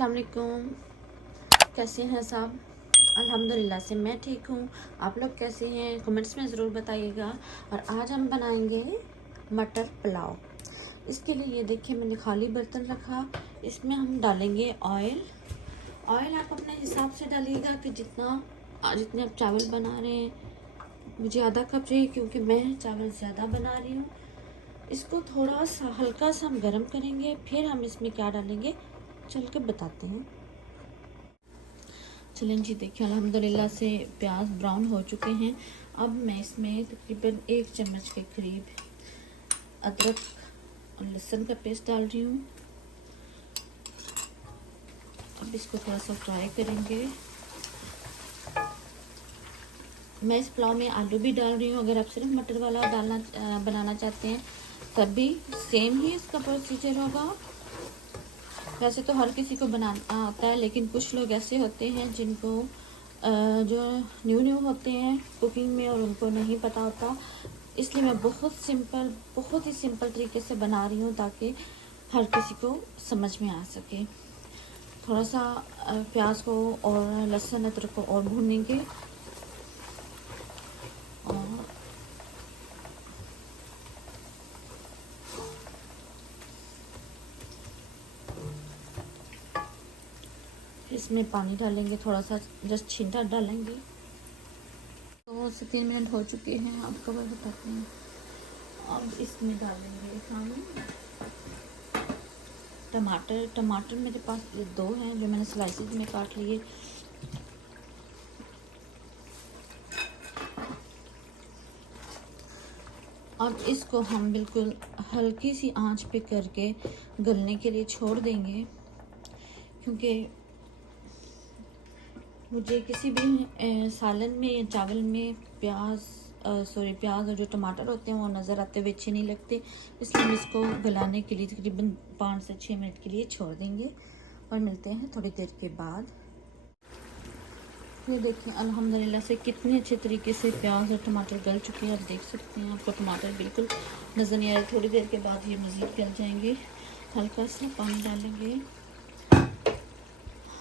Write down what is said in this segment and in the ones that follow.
अस्सलाम वालेकुम। कैसे हैं सब? अल्हम्दुलिल्लाह से मैं ठीक हूँ। आप लोग कैसे हैं कमेंट्स में ज़रूर बताइएगा। और आज हम बनाएंगे मटर पुलाव। इसके लिए ये देखिए मैंने खाली बर्तन रखा। इसमें हम डालेंगे ऑयल। ऑयल आप अपने हिसाब से डालिएगा कि जितने आप चावल बना रहे हैं। मुझे आधा कप चाहिए क्योंकि मैं चावल ज़्यादा बना रही हूँ। इसको थोड़ा सा हल्का सा हम गर्म करेंगे, फिर हम इसमें क्या डालेंगे चल के बताते हैं। चलें जी, देखिए अल्हम्दुलिल्लाह से प्याज ब्राउन हो चुके हैं। अब मैं इसमें तकरीबन 1 चम्मच के करीब अदरक और लहसुन का पेस्ट डाल रही हूँ। अब इसको थोड़ा सा फ्राई करेंगे। मैं इस पुलाव में आलू भी डाल रही हूँ। अगर आप सिर्फ मटर वाला बनाना चाहते हैं तब भी सेम ही इसका प्रोसीजर होगा। वैसे तो हर किसी को बनाना आता है, लेकिन कुछ लोग ऐसे होते हैं जिनको जो न्यू होते हैं कुकिंग में और उनको नहीं पता होता। इसलिए मैं बहुत ही सिंपल तरीके से बना रही हूँ ताकि हर किसी को समझ में आ सके। थोड़ा सा प्याज को और लहसुन अदरक को और भूनेंगे। और इसमें पानी डालेंगे, थोड़ा सा जस्ट छींटा डालेंगे। 2 से 3 मिनट हो चुके हैं। आप कवर बताते हैं। अब इसमें डालेंगे हम टमाटर मेरे पास ये 2 हैं जो मैंने स्लाइसेस में काट लिए। अब इसको हम बिल्कुल हल्की सी आंच पे करके गलने के लिए छोड़ देंगे, क्योंकि मुझे किसी भी सालन में या चावल में प्याज और जो टमाटर होते हैं वो नज़र आते हुए अच्छे नहीं लगते। इसलिए हम इसको गलाने के लिए तकरीबन 5 से 6 मिनट के लिए छोड़ देंगे और मिलते हैं थोड़ी देर के बाद। ये देखिए अल्हम्दुलिल्लाह से कितने अच्छे तरीके से प्याज और टमाटर गल चुके हैं। आप देख सकते हैं, आपको टमाटर बिल्कुल नज़र नहीं आ रहा। थोड़ी देर के बाद ये मज़ीद गल जाएंगे। हल्का सा पानी डालेंगे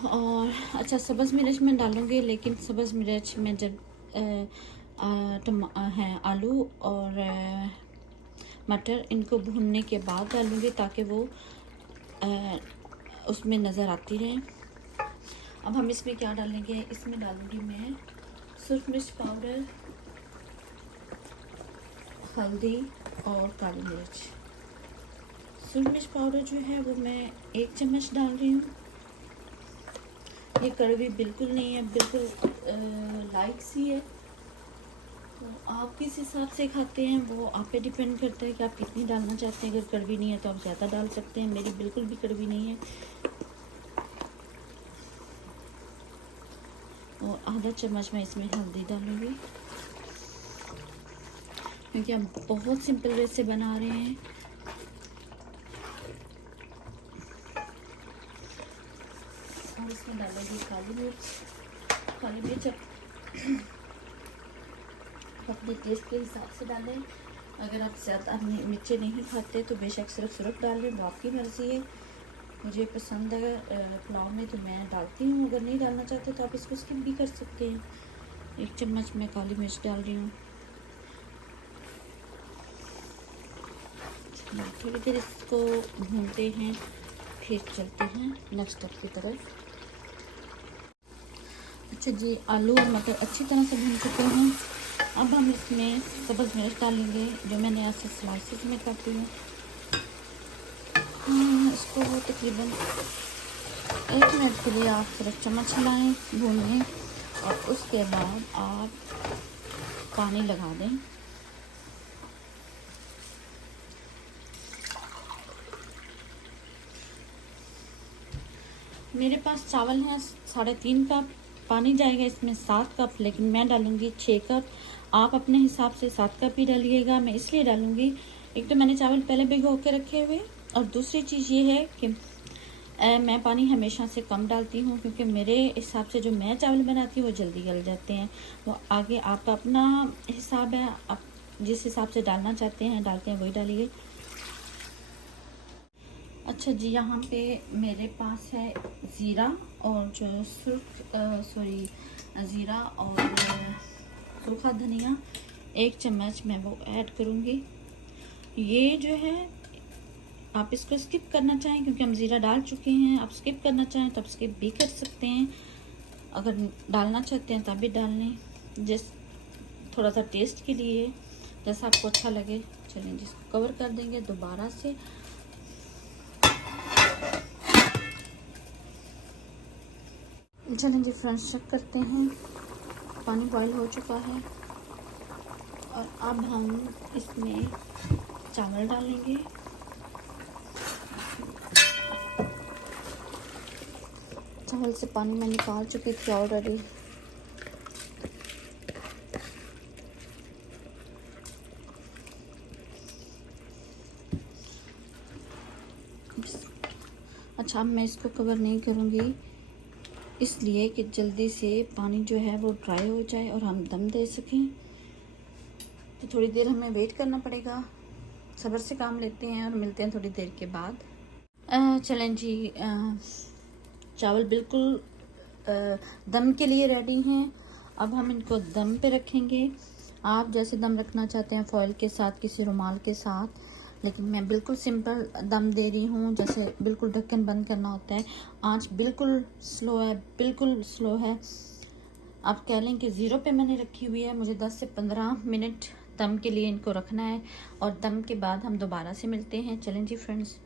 और अच्छा सब्ज़ मिर्च मैं डालूँगी, लेकिन सब्ज़ मिर्च में जब आलू और मटर इनको भूनने के बाद डालूँगी ताकि वो उसमें नज़र आती रहें। अब हम इसमें क्या डालेंगे, इसमें डालूँगी मैं सुरख मिर्च पाउडर, हल्दी और काली मिर्च। सुरख मिर्च पाउडर जो है वो मैं 1 चम्मच डाल रही हूँ। ये कड़वी बिल्कुल नहीं है, बिल्कुल लाइट सी है। तो आप किस हिसाब से खाते हैं वो आप पे डिपेंड करता है कि आप कितनी डालना चाहते हैं। अगर कड़वी नहीं है तो आप ज़्यादा डाल सकते हैं। मेरी बिल्कुल भी कड़वी नहीं है। और आधा चम्मच मैं इसमें हल्दी डालूँगी, क्योंकि हम बहुत सिंपल वे से बना रहे हैं। और इसमें डालेंगे काली मिर्च अपने टेस्ट के हिसाब से डालें। अगर आप ज़्यादा मिर्चें नहीं खाते तो बेशक सिर्फ सुरख डाल लें, वो आपकी मर्ज़ी है। मुझे पसंद है पुलाव में तो मैं डालती हूँ। अगर नहीं डालना चाहते तो आप इसको स्किप भी कर सकते हैं। 1 चम्मच मैं काली मिर्च डाल रही हूँ। थोड़ी देर इसको भूनते हैं, फिर चलते हैं नेक्स्ट स्टेप की तरफ। अच्छा जी, आलू और मटर अच्छी तरह से भून चुके हैं। अब हम इसमें सब्ज़ मिर्च डालेंगे जो मैंने ऐसे स्लाइसेस में काटी है। इसको तकरीबन 1 मिनट के लिए आप सिर्फ चम्मच हिलाएं, भूनें और उसके बाद आप पानी लगा दें। मेरे पास चावल हैं 3.5 कप, पानी जाएगा इसमें 7 कप, लेकिन मैं डालूँगी 6 कप। आप अपने हिसाब से 7 कप ही डालिएगा। मैं इसलिए डालूँगी, एक तो मैंने चावल पहले भिगो के रखे हुए, और दूसरी चीज़ ये है कि मैं पानी हमेशा से कम डालती हूँ, क्योंकि मेरे हिसाब से जो मैं चावल बनाती हूँ वो जल्दी गल जाते हैं। वो आगे आपका अपना हिसाब है, आप जिस हिसाब से डालना चाहते हैं डालते हैं वही डालिए। अच्छा जी, यहाँ पे मेरे पास है ज़ीरा और जो ज़ीरा और सूखा धनिया 1 चम्मच मैं वो ऐड करूँगी। ये जो है आप इसको स्किप करना चाहें क्योंकि हम ज़ीरा डाल चुके हैं। आप स्किप करना चाहें तो आप स्किप भी कर सकते हैं। अगर डालना चाहते हैं तब भी डाल लें, थोड़ा सा टेस्ट के लिए, जैसा आपको अच्छा लगे। चलें जिसको कवर कर देंगे दोबारा से। चलें जी फ्रेंड्स, चेक करते हैं। पानी बॉईल हो चुका है और अब हम इसमें चावल डालेंगे। चावल से पानी मैं निकाल चुकी थी ऑलरेडी। अच्छा, अब मैं इसको कवर नहीं करूँगी इसलिए कि जल्दी से पानी जो है वो ड्राई हो जाए और हम दम दे सकें। तो थोड़ी देर हमें वेट करना पड़ेगा। सब्र से काम लेते हैं और मिलते हैं थोड़ी देर के बाद। चलें जी, चावल बिल्कुल दम के लिए रेडी हैं। अब हम इनको दम पे रखेंगे। आप जैसे दम रखना चाहते हैं, फॉइल के साथ, किसी रुमाल के साथ, लेकिन मैं बिल्कुल सिंपल दम दे रही हूँ, जैसे बिल्कुल ढक्कन बंद करना होता है। आंच बिल्कुल स्लो है, बिल्कुल स्लो है। आप कह लें कि 0 पे मैंने रखी हुई है। मुझे 10 से 15 मिनट दम के लिए इनको रखना है और दम के बाद हम दोबारा से मिलते हैं। चलें जी फ्रेंड्स।